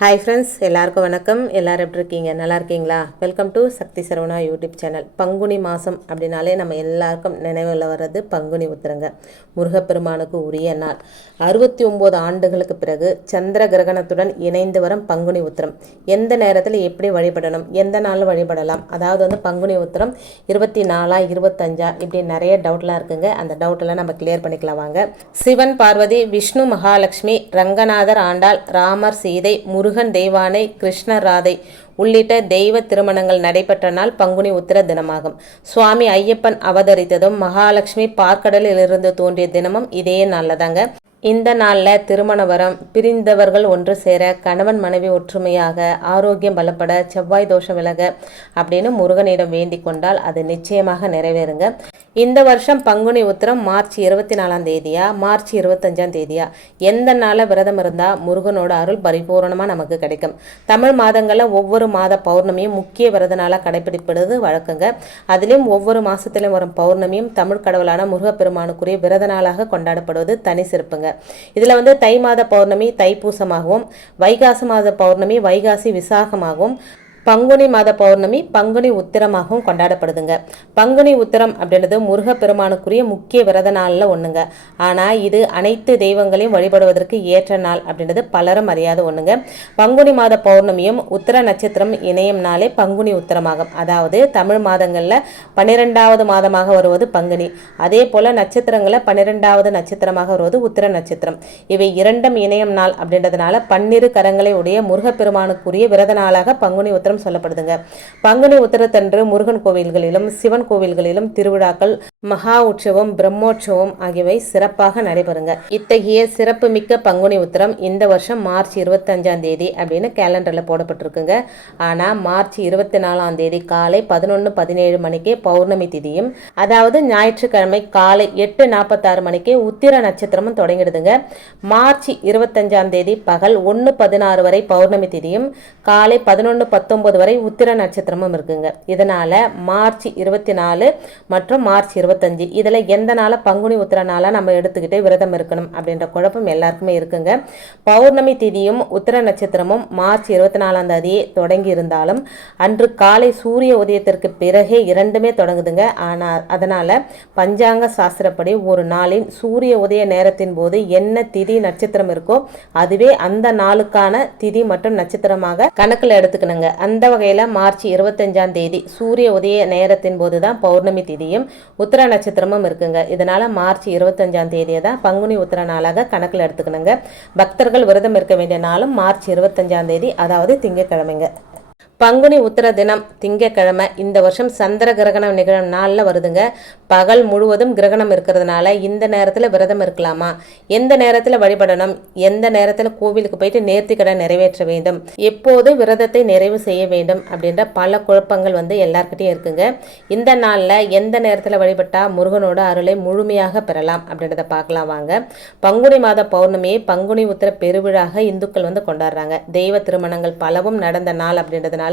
Hi friends, எல்லாருக்கும் வணக்கம். எல்லோரும் எப்படி இருக்கீங்க? நல்லா இருக்கீங்களா? Welcome to Shakti Saravana YouTube channel. பங்குனி மாதம் அப்படின்னாலே நம்ம எல்லாருக்கும் நினைவில் வர்றது பங்குனி உத்திரங்க. முருகப்பெருமானுக்கு உரிய நாள். 69 ஆண்டுகளுக்கு பிறகு சந்திர கிரகணத்துடன் இணைந்து வரும் பங்குனி உத்திரம். எந்த நேரத்தில் எப்படி வழிபடணும், எந்த நாளில் வழிபடலாம், அதாவது பங்குனி உத்திரம் 24 25 இப்படி நிறைய டவுட்லாம் இருக்குங்க. அந்த டவுட்டெல்லாம் நம்ம கிளியர் பண்ணிக்கலாம் வாங்க. சிவன் பார்வதி, விஷ்ணு மகாலட்சுமி, ரங்கநாதர் ஆண்டாள், ராமர் சீதை, முருகன் தெய்வானை, கிருஷ்ணர் ராதை உள்ளிட்ட தெய்வ திருமணங்கள் நடைபெற்ற நாள் பங்குனி உத்திர தினமாகும். சுவாமி ஐயப்பன் அவதரித்ததும் மகாலட்சுமி பார்க்கடலில் இருந்து தோன்றிய தினமும் இதே நாளில் தாங்க. இந்த நாளில் திருமண வரம், பிரிந்தவர்கள் ஒன்று சேர, கணவன் மனைவி ஒற்றுமையாக, ஆரோக்கியம் பலப்பட, செவ்வாய் தோஷம் விலக அப்படின்னு முருகனிடம் வேண்டிக் கொண்டால் அது நிச்சயமாக நிறைவேறுங்க. இந்த வருஷம் பங்குனி உத்திரம் மார்ச் 24ஆம் தேதியா மார்ச் 25ஆம் தேதியா எந்த நாளில் விரதம் இருந்தால் முருகனோட அருள் பரிபூர்ணமாக நமக்கு கிடைக்கும். தமிழ் மாதங்களில் ஒவ்வொரு மாத பௌர்ணமியும் முக்கிய விரத நாளாக கடைபிடிப்பது வழக்கங்க. அதுலேயும் ஒவ்வொரு மாதத்திலும் வரும் பௌர்ணமியும் தமிழ் கடவுளான முருகப்பெருமானுக்குரிய விரத நாளாக கொண்டாடப்படுவது தனி சிறப்புங்க. இதில் தை மாத பௌர்ணமி தைப்பூசமாகவும், வைகாசி மாத பௌர்ணமி வைகாசி விசாகமாகவும், பங்குனி மாத பௌர்ணமி பங்குனி உத்திரமாகவும் கொண்டாடப்படுதுங்க. பங்குனி உத்திரம் அப்படின்றது முருகப்பெருமானுக்குரிய முக்கிய விரத நாளில் ஒன்றுங்க. ஆனால் இது அனைத்து தெய்வங்களையும் வழிபடுவதற்கு ஏற்ற நாள் அப்படின்றது பலரும் அறியாத ஒன்றுங்க. பங்குனி மாத பௌர்ணமியும் உத்திர நட்சத்திரம் இணையும் நாளே பங்குனி உத்திரமாகும். அதாவது தமிழ் மாதங்களில் 12வது மாதமாக வருவது பங்குனி. அதே போல் நட்சத்திரங்களில் 12வது நட்சத்திரமாக வருவது உத்திர நட்சத்திரம். இவை இரண்டும் இணையும் நாள் அப்படின்றதுனால 12 கரங்களை உடைய முருகப்பெருமானுக்குரிய விரத நாளாக பங்குனி உத்திரம் சொல்லப்படுதுங்க. பங்குனி உத்திரத்தன்று முருகன் கோவில்களிலும் சிவன் கோவில்களிலும் திருவிழாக்கள், மகா உற்சவம், பிரம்மோற்சவம் ஆகியவை சிறப்பாக நடைபெறுங்க. இத்தகைய சிறப்பு மிக்க பங்குனி உத்திரம் இந்த வருஷம் மார்ச் 25ஆம் தேதி அப்படின்னு கேலண்டர்ல போடப்பட்டிருக்குங்க. ஆனா மார்ச் 24ஆம் தேதி காலை 11:17 மணிக்கே பௌர்ணமி திதியும், அதாவது ஞாயிற்றுக்கிழமை காலை 8:46 மணிக்கே உத்திர நட்சத்திரமும் தொடங்கிடுதுங்க. மார்ச் 25ஆம் தேதி பகல் 1:16 வரை பௌர்ணமி திதியும், காலை 11:19 வரை உத்திர நட்சத்திரமும் இருக்குங்க. இதனால மார்ச் 24 மற்றும் மார்ச் 25 இதுல எந்த நாள பங்குனி உத்திர நாளா நம்ம எடுத்துக்கிட்டு விரதம் இருக்கணும் அப்படின்ற குழப்பம் எல்லாருக்குமே இருக்குங்க. பௌர்ணமி திதியும் உத்திர நட்சத்திரமும் மார்ச் 24ஆம் தேதியே தொடங்கி இருந்தாலும் அன்று காலை சூரிய உதயத்திற்கு பிறகே இரண்டுமே தொடங்குதுங்க. ஆனால் அதனால பஞ்சாங்க சாஸ்திரப்படி ஒரு நாளின் சூரிய உதய நேரத்தின் போது என்ன திதி நட்சத்திரம் இருக்கோ அதுவே அந்த நாளுக்கான திதி மற்றும் நட்சத்திரமாக கணக்கில் எடுத்துக்கணுங்க. அந்த வகையில் மார்ச் 25ஆம் தேதி சூரிய உதய நேரத்தின் போது தான் பௌர்ணமி திதியும் உத்திர நட்சத்திரமும் இருக்குங்க. இதனால மார்ச் 25ஆம் தேதியை தான் பங்குனி உத்திர நாளாக கணக்கில் எடுத்துக்கணுங்க. பக்தர்கள் விரதம் இருக்க வேண்டிய நாளும் மார்ச் 25ஆம் தேதி, அதாவது திங்கட்கிழமைங்க. பங்குனி உத்திர தினம் திங்கக்கிழமை. இந்த வருஷம் சந்திர கிரகணம் நிகழும் நாளில் வருதுங்க. பகல் முழுவதும் கிரகணம் இருக்கிறதுனால இந்த நேரத்தில் விரதம் இருக்கலாமா, எந்த நேரத்தில் வழிபடணும், எந்த நேரத்தில் கோவிலுக்கு போயிட்டு நேர்த்திக்கடன் நிறைவேற்ற வேண்டும், எப்போது விரதத்தை நிறைவு செய்ய வேண்டும் அப்படின்ற பல குழப்பங்கள் எல்லார்கிட்டையும் இருக்குங்க. இந்த நாளில் எந்த நேரத்தில் வழிபட்டால் முருகனோட அருளை முழுமையாக பெறலாம் அப்படின்றத பார்க்கலாம் வாங்க. பங்குனி மாத பௌர்ணமியை பங்குனி உத்திர பெருவிழாக இந்துக்கள் கொண்டாடுறாங்க. தெய்வ திருமணங்கள் பலவும் நடந்த நாள் அப்படின்றதுனால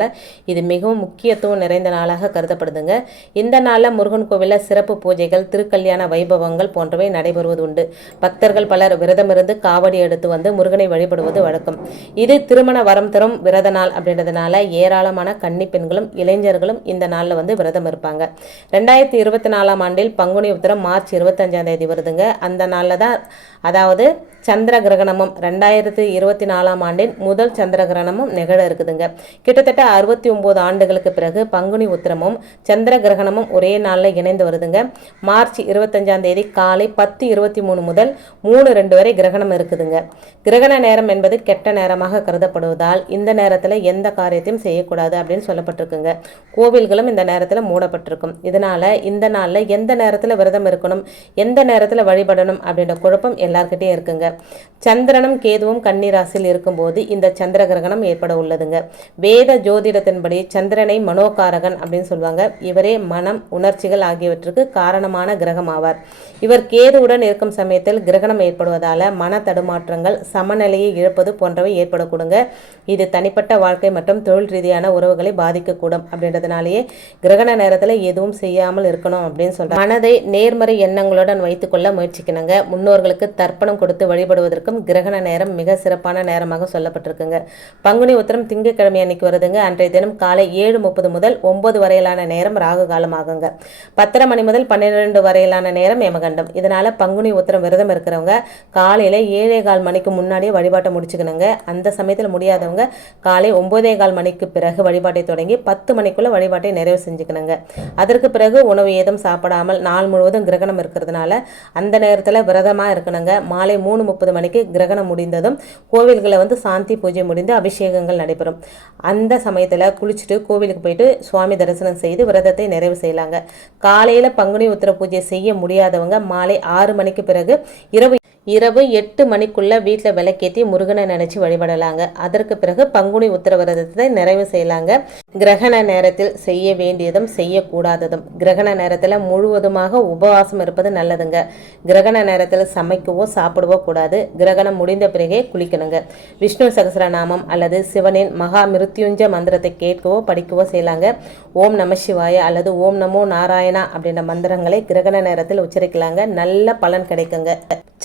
இது மிகவும் முக்கியத்துவம் நிறைந்த நாளாக கருதப்படுதுங்க. இந்த நாளில் முருகன் கோவிலில் சிறப்பு பூஜைகள், திருக்கல்யாண வைபவங்கள் போன்றவை நடைபெறுவது உண்டு. பக்தர்கள் பலர் விரதம் இருந்து காவடி எடுத்து முருகனை வழிபடுவது வழக்கம். இது திருமண வரம் தரும் விரத நாள் அப்படின்றதுனால ஏராளமான கன்னி பெண்களும் இளைஞர்களும் இந்த நாளில் விரதம் இருப்பாங்க. 2024ஆம் ஆண்டில் பங்குனி உத்திரம் மார்ச் 25ஆம் தேதி வருதுங்க. அந்த நாளில் தான், அதாவது சந்திர கிரகணமும் 2024ஆம் ஆண்டின் முதல் சந்திர கிரகணமும் நிகழ இருக்குதுங்க. கிட்டத்தட்ட 69 ஆண்டுகளுக்கு பிறகு பங்குனி உத்திரமும் சந்திர கிரகணமும் ஒரே நாளில் இணைந்து வருதுங்க. மார்ச் 25ஆம் தேதி காலை 10:23 முதல் 3:02 வரை கிரகணம் இருக்குதுங்க. கிரகண நேரம் என்பது கெட்ட நேரமாக கருதப்படுவதால் இந்த நேரத்தில் எந்த காரியத்தையும் செய்யக்கூடாது அப்படின்னு சொல்லப்பட்டிருக்குங்க. கோவில்களும் இந்த நேரத்தில் மூடப்பட்டிருக்கும். இதனால இந்த நாளில் எந்த நேரத்தில் விரதம் இருக்கணும், எந்த நேரத்தில் வழிபடணும் அப்படின்ற குழப்பம் எல்லார்கிட்டையும் இருக்குங்க. சந்திரனும் கேதுவும் கன்னி ராசியில் இருக்கும்போது இந்த சந்திர கிரகணம் ஏற்பட உள்ளதுங்க. வேத ஜோதி ஜோதிடத்தின்படி சந்திரனை மனோகாரகன் அப்படின்னு சொல்லுவாங்க. இவரே மனம், உணர்ச்சிகள் ஆகியவற்றுக்கு காரணமான கிரகம் ஆவார். இவர் கேதுவுடன் இருக்கும் சமயத்தில் கிரகணம் ஏற்படுவதால மன தடுமாற்றங்கள், சமநிலையை இழப்பது போன்றவை ஏற்படக்கூடுங்க. இது தனிப்பட்ட வாழ்க்கை மற்றும் தொழில் ரீதியான உறவுகளை பாதிக்கக்கூடும். அப்படின்றதுனாலேயே கிரகண நேரத்தில் எதுவும் செய்யாமல் இருக்கணும் அப்படின்னு சொல்றாங்க. மனதை நேர்மறை எண்ணங்களுடன் வைத்துக்கொள்ள முயற்சிக்கணுங்க. முன்னோர்களுக்கு தர்ப்பணம் கொடுத்து வழிபடுவதற்கும் கிரகண நேரம் மிக சிறப்பான நேரமாக சொல்லப்பட்டிருக்குங்க. பங்குனி உத்திரம் திங்கட்கிழமை அன்னைக்கு வருதுங்க. அன்றைய தினம் காலை 7:30 முதல் 9 வரையிலான நேரம் ராகு காலம் ஆகுங்க. 10:30 மணி முதல் 12 வரையிலான நேரம் யமகண்டம். இதனால பங்குனி உத்திரம் விரதம் இருக்கிறவங்க காலையில 7:15 மணிக்கு முன்னாடியே வழிபாட்டை முடிச்சுக்கணுங்க. அந்த சமயத்தில் முடியாதவங்க காலை 9:15 மணிக்கு பிறகு வழிபாட்டை தொடங்கி 10 மணிக்குள்ள வழிபாட்டை நிறைவு செஞ்சுக்கணுங்க. அதற்கு பிறகு உணவு ஏதும் சாப்பிடாமல் நாள் முழுவதும் கிரகணம் இருக்கிறதுனால அந்த நேரத்தில் விரதமா இருக்கணுங்க. மாலை 3:30 மணிக்கு கிரகணம் முடிந்ததும் கோவில்களை சாந்தி பூஜை முடிந்து அபிஷேகங்கள் நடைபெறும். அந்த சமயத்தில் குளிச்சுட்டு கோவிலுக்கு போயிட்டு சுவாமி தரிசனம் செய்து விரதத்தை நிறைவு செய்யலாங்க. காலையில் பங்குனி உத்திர பூஜை செய்ய முடியாதவங்க மாலை 6 மணிக்கு பிறகு இரவு 8 மணிக்குள்ள வீட்டில் விளக்கேற்றி முருகனை நினைச்சு வழிபடலாங்க. அதற்கு பிறகு பங்குனி உத்திர விரதத்தை நிறைவு செய்யலாங்க. கிரகண நேரத்தில் செய்ய வேண்டியதும் செய்யக்கூடாததும். கிரகண நேரத்தில் முழுவதுமாக உபவாசம் இருப்பது நல்லதுங்க. கிரகண நேரத்தில் சமைக்கவோ சாப்பிடவோ கூடாது. கிரகணம் முடிந்த பிறகே குளிக்கணுங்க. விஷ்ணு சகஸ்ரநாமம் அல்லது சிவனின் மகா மிருத்யுஞ்ச மந்திரத்தை கேட்கவோ படிக்கவோ செய்யலாங்க. ஓம் நம சிவாய அல்லது ஓம் நமோ நாராயணா அப்படின்ற மந்திரங்களை கிரகண நேரத்தில் உச்சரிக்கலாங்க. நல்ல பலன் கிடைக்குங்க.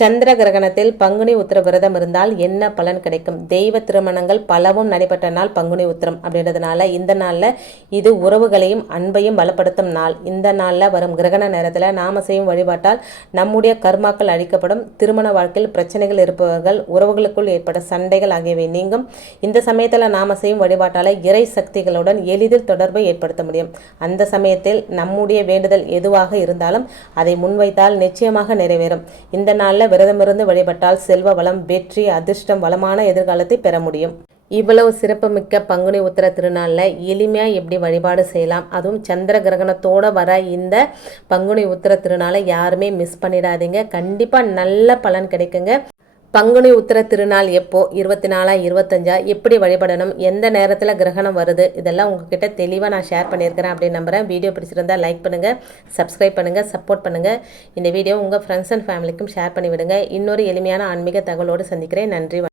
சந்திர கிரகணத்தில் பங்குனி உத்திர விரதம் இருந்தால் என்ன பலன் கிடைக்கும்? தெய்வ திருமணங்கள் பலவும் நடைபெற்ற நாள் பங்குனி உத்திரம் அப்படின்றதுனால இந்த நாளில் இது உறவுகளையும் அன்பையும் பலப்படுத்தும் நாள். இந்த நாளில் வரும் கிரகண நேரத்தில் நாம செய்யும் வழிபாட்டால் நம்முடைய கர்மாக்கள் அழிக்கப்படும். திருமண வாழ்க்கையில் பிரச்சனைகள் இருப்பவர்கள், உறவுகளுக்குள் ஏற்பட்ட சண்டைகள் ஆகியவை நீங்கும். இந்த சமயத்தில் நாம செய்யும் வழிபாட்டால் இறை சக்திகளுடன் எளிதில் தொடர்பை ஏற்படுத்த முடியும். அந்த சமயத்தில் நம்முடைய வேண்டுதல் எதுவாக இருந்தாலும் அதை முன்வைத்தால் நிச்சயமாக நிறைவேறும். இந்த நாளில் விரதமிருந்து வழிபட்டால் செல்வ வளம், வெற்றி, அதிர்ஷ்டம், வளமான எதிர்காலத்தை பெற முடியும். இவ்வளவு சிறப்புமிக்க பங்குனி உத்திர திருநாளில் எளிமையாக எப்படி வழிபாடு செய்யலாம், அதுவும் சந்திர கிரகணத்தோடு வர இந்த பங்குனி உத்திர திருநாளை யாருமே மிஸ் பண்ணிடாதீங்க. கண்டிப்பாக நல்ல பலன் கிடைக்குங்க. பங்குனி உத்திர திருநாள் எப்போ, 24 25 எப்படி வழிபடணும், எந்த நேரத்தில் கிரகணம் வருது, இதெல்லாம் உங்ககிட்ட தெளிவாக நான் ஷேர் பண்ணியிருக்கிறேன் அப்படின்னு நம்புகிறேன். வீடியோ பிடிச்சிருந்தா லைக் பண்ணுங்கள், சப்ஸ்கிரைப் பண்ணுங்கள், சப்போர்ட் பண்ணுங்கள். இந்த வீடியோ உங்கள் ஃப்ரெண்ட்ஸ் அண்ட் ஃபேமிலிக்கும் ஷேர் பண்ணிவிடுங்க. இன்னொரு எளிமையான ஆன்மீக தகவலோடு சந்திக்கிறேன். நன்றி.